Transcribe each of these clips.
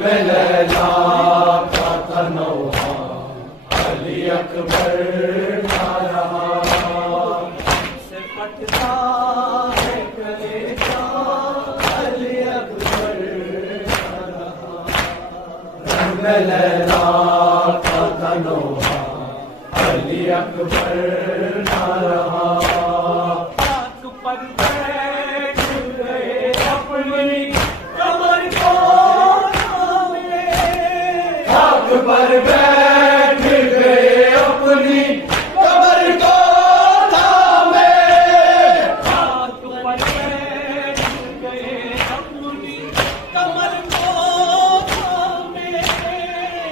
में लैला का तनौहा अली अकबर ना रहा, से पटता है कलेजा अली अकबर ना रहा। रंग में लैला का तनौहा अली अकबर ना रहा, हाथ पर बैठ गए अपनी कमर को थामे, हाथ पर बैठ गए अपनी कमर को थामे, हाथ पर बैठ गए अपनी कमर को थामे,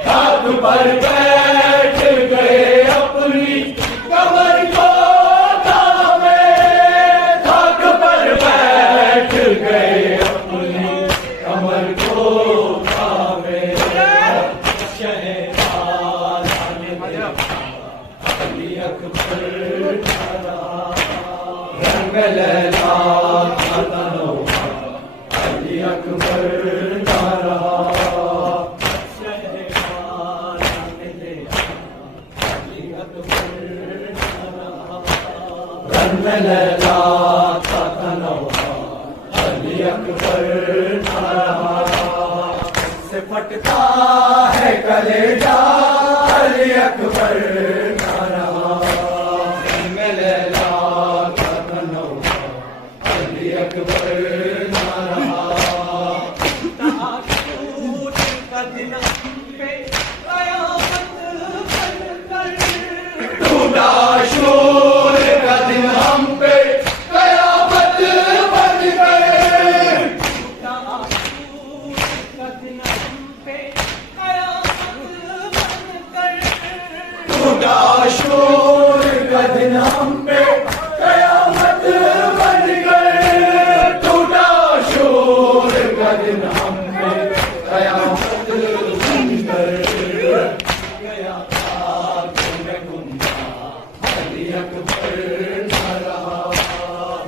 हाथ पर बैठ गए अपनी कमर को थामे, हाथ पर बैठ गए अपनी कमर को थामे। शहबाज अली अकबर ना रहा, रंग लैला का तनौहा अली अकबर ना रहा, शहबाज अली अकबर ना रहा, रंग लैला का तनौहा अली अकबर ना रहा, से फटता है कलेजा अली अकबर ना रहा, रंग लैला का तनौहा अली अकबर ना रहा, ताशूर का दिन पे कयामत बनकर, टूटा शूर का दिन हम पे कयामत बनकर, टूटा शूर का दिन हम पे कयामत बन गए, टूटा शूर का दिन हम पे कयामत बन गए, गया आँखों में गुंजा अली अकबर ना रहा,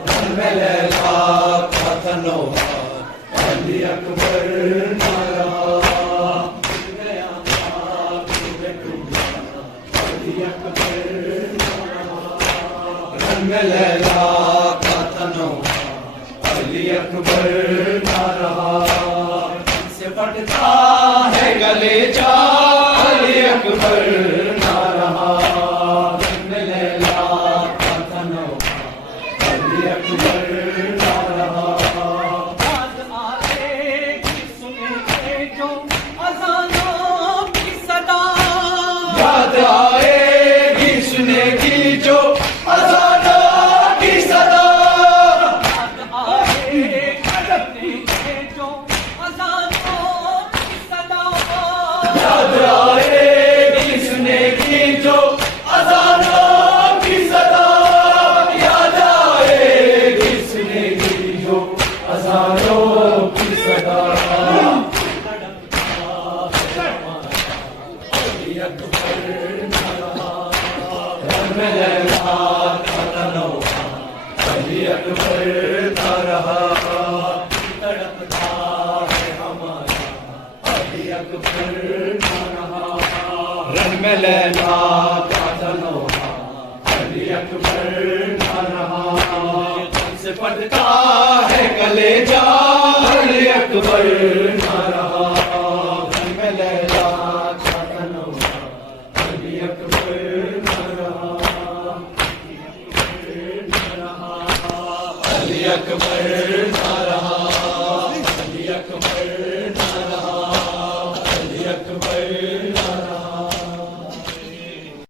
रंग में लैला का तनौहा अली अकबर ना रहा, गया आँखों में गुंजा अली अकबर ना रहा, रंग लैला का तनौहा अली अकबर ना रहा, से फटता है कलेजा अली अकबर ना रहा, रंग लैला का तनौहा अली अकबर ना रहा, याद आएगी सुनेंगे जो अज़ानों की सदा, याद आएगी सुनेगी जो अज़ानों की सदा, याद आएगी जो अज़ानों की सदा, याद आएगी सुनेगी जो अज़ानों की सदा, याद आएगी सुनेगी जो अज़ानों की सदा, अली अकबर ना रहा, रंग में लैला का तनौहा अली अकबर ना रहा, तड़पता है हमारा अली अकबर ना रहा, रंग में लैला का तनौहा अली अकबर ना रहा, से फटता है कलेजा अली अकबर ना रहा, रंग में लैला का तनौहा अली अकबर ना रहा, अली अकबर ना रहा, अली अकबर